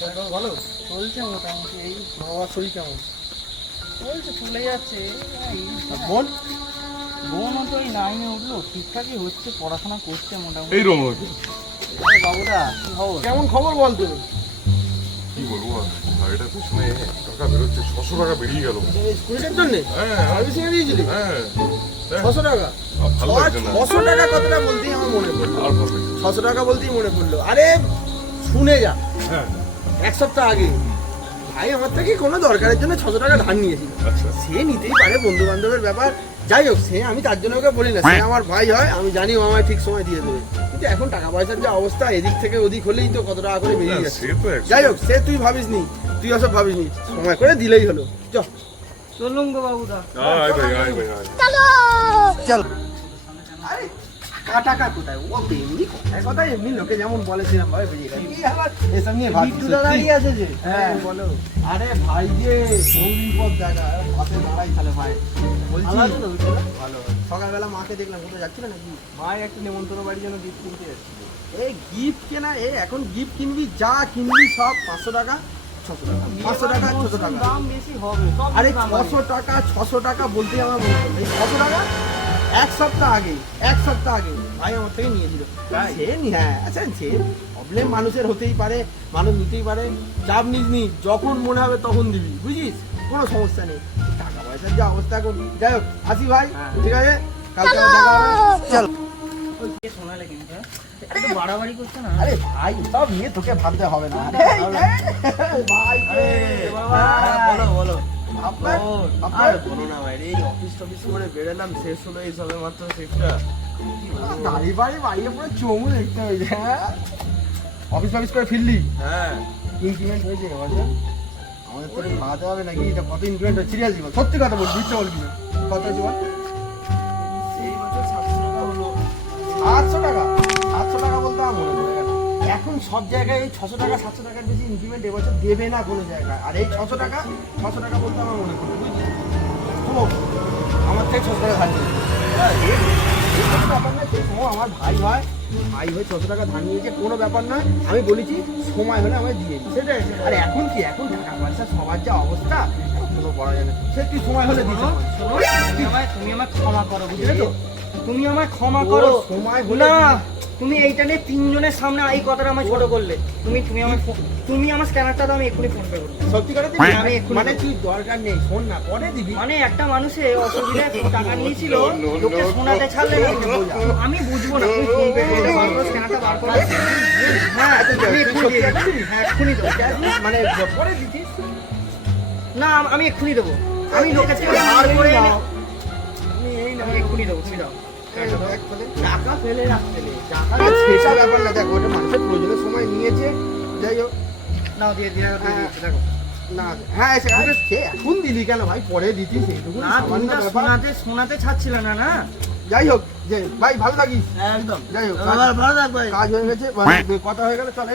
ভালো চলছে মোটামুটি। এই বাবার শরীর কেমন? চলছে, চলে যাচ্ছে। বোন বোনও তো এই 9-এ উঠলো, ঠিকঠাকই হচ্ছে, পড়াশোনা করছে মোটামুটি। এই রকম হচ্ছে। বাবুদা কি খবর? কেমন খবর বল তোর? কি বলবো আর, গাড়িটার পেছনে টাকা বেরোচ্ছে, 600 টাকা বেরিয়ে গেল। স্কুলের জন্য হ্যাঁ সার্ভিসিং এ দিয়েছিলি? হ্যাঁ 600 টাকা? ভালো লাগছে না। 600 টাকা কথাটা বলতেই আমার মনে পড়লো। আর ভালো লাগছে 600 টাকা বলতেই মনে পড়লো। আরে শুনে যা, হ্যাঁ এক সপ্তাহ আগে ভাই আমার থেকে কোনো দরকারের জন্য 600 টাকা ধার নিয়েছিল। আচ্ছা সে নিতেই পারে, বন্ধু বান্ধবের ব্যাপার। যাই হোক, সে আমি তার জন্য ওকে বলি না, সে আমার ভাই হয়, আমি জানি ও আমায় ঠিক সময় দিয়ে দেবে। কিন্তু এখন টাকা পয়সার যে অবস্থা, এদিক থেকে ওদিক হলেই তো কত টাকা করে বেরিয়ে না, যাচ্ছে। সে তো একশো। যাই হোক, সে তুই ভাবিস নি, তুই ওসব ভাবিস নি, সময় করে দিলেই হলো। চল চলুন গো বাবুদা। আয় ভাই আয় ভাই আয়। চল। আরে টাকা কোথায়? ও এমনি কথায় এমনি লোকে যেমন বলেছিলাম ভাই, বেরিয়ে গেল। কি আবার এসব নিয়ে ভাবছিস? বিট্টুদা দাঁড়িয়ে আছে যে। হ্যাঁ বলো। আরে ভাই যে বিপদ দেখা পাশে দাঁড়াই তাহলে ভাই বলছি। ভালো আছো তো বিট্টুদা? ভালো। সকালবেলা মাকে দেখলাম, কোথাও যাচ্ছিল নাকি? ভাই একটা নেমন্তন্ন বাড়ির জন্য গিফট কিনতে যাচ্ছিল। এই গিফট কেনা, এখন গিফট কিনবি, যা কিনবি সব 500 টাকা 600 টাকা, 500 টাকা 600 টাকা। দাম বেশি হবে সব। আরে 600 টাকা 600 টাকা বলতেই আমার মনে পড়লো, এই 600 টাকা এক সপ্তাহ আগে ভাই আমার থেকে নিয়েছিল। তাই? হ্যাঁ আচ্ছা, সে প্রবলেম মানুষের হতেই পারে, মানুষ নিতেই পারে, চাপ নিস নি, যখন মনে হবে তখন দিবি, বুঝিস? কোনো সমস্যা নেই। টাকা পয়সার যে অবস্থা এখন, যাই হোক আসি ভাই। হ্যাঁ। ঠিক আছে, কালকে আবার দেখা হবে। চল। ওই কে শোনালে কিন্তু, হ্যাঁ? একটু বাড়াবাড়ি করছে না? আরে ভাই সব নিয়ে তোকে ভাবতে হবে না। ভাই আরে বাবা, বলো বলো। আপনার আর বলো না ভাই, এই অফিস টফিস করে বেরোলাম, শেষ হলো এই সবে মাত্র শিফটটা। গাড়ি বাড়ি বাইরে পুরো চমু দেখতে হয়েছে। হ্যাঁ অফিস টফিস করে ফিরলি? হ্যাঁ ইনক্রিমেন্ট হয়েছে বলছেন? আমাদের তো বাড়াতে হবে নাকি? এটা কত ইনক্রিমেন্ট হচ্ছে? সিরিয়াস জীবন সত্যি কথা বলবি, ইচ্ছে বলবি না। কত হচ্ছে বল? এই বছর 700 টাকা হলো। 800 টাকা? 800 টাকা বলতে আমার মনে পড়ে গেল, এখন সব জায়গায় এই 600 টাকা 700 টাকার বেশি ইনক্রিমেন্ট এবছর দেবে না কোনো জায়গায়। আর এই 600 টাকা বলতে আমার মনে পড়ে, বুঝলি? শোনো, আমার থেকে 600 টাকা ধার নিয়েছে। কোনো ব্যাপার না, সে সময় আমার ভাই হয়, ভাই হয়ে 600 টাকা ধার নিয়েছে, কোনো ব্যাপার নয়। আমি বলেছি সময় হলে আমায় দিয়ে দিই, সেটাই। আর এখন কি, এখন টাকা পয়সা সবার যা অবস্থা, কোনো বলা যায় না। সে তুই সময় হলে দিতে শোনো, পারিস। শোনো, তুমি আমায় ক্ষমা করো, বুঝলে বুঝলে তো? তো? তুমি আমায় ক্ষমা করো। ওর সময় হলে না, দিবি। তুমি এইটা নিয়ে 3 জনের সামনে এই কথাটা আমায় ছোট করলে। তুমি আমার স্ক্যানারটা দাও, আমি এক্ষুনি ফোন পে করবো। সত্যি করে দিবি? আমি এক্ষুনি মানে তুই দরকার নেই, শোন না, পরে দিবি। মানে একটা মানুষে অসুবিধায় টাকা নিয়েছিল, লোককে শোনাতে ছাড়লে না। আমি বুঝবো না, তুমি ফোন পে করে বার করো, স্ক্যানারটা বার করো। হ্যাঁ, আমি এক্ষুনি দিয়ে দেবো। হ্যাঁ, এক্ষুনি দেবো। মানে পরে দিতিস? না, আমি এক্ষুনি দেবো। আমি লোকের থেকে ধার করে এনে আমি এক্ষুনি দেবো, তুমি দাও। টাকা ফেলে রাখতে নেই, টাকা সেটা ব্যাপার না। দেখ, ওটা মানুষের প্রয়োজনের সময় নিয়েছে, যাই হোক। নাও, দিয়ে দিয়েছি, দেখো। না হ্যাঁ, সে এখন দিলি কেন ভাই? পরে দিতিস, এইটুকু না, তুমি তো শোনাতে ছাড়ছিলে না, না? যাই হোক, যে ভাই ভালো থাকিস। একদম। যাই হোক, ভালো থাক ভাই। কাজ হয়ে গেছে, কথা হয়ে গেলে চলে।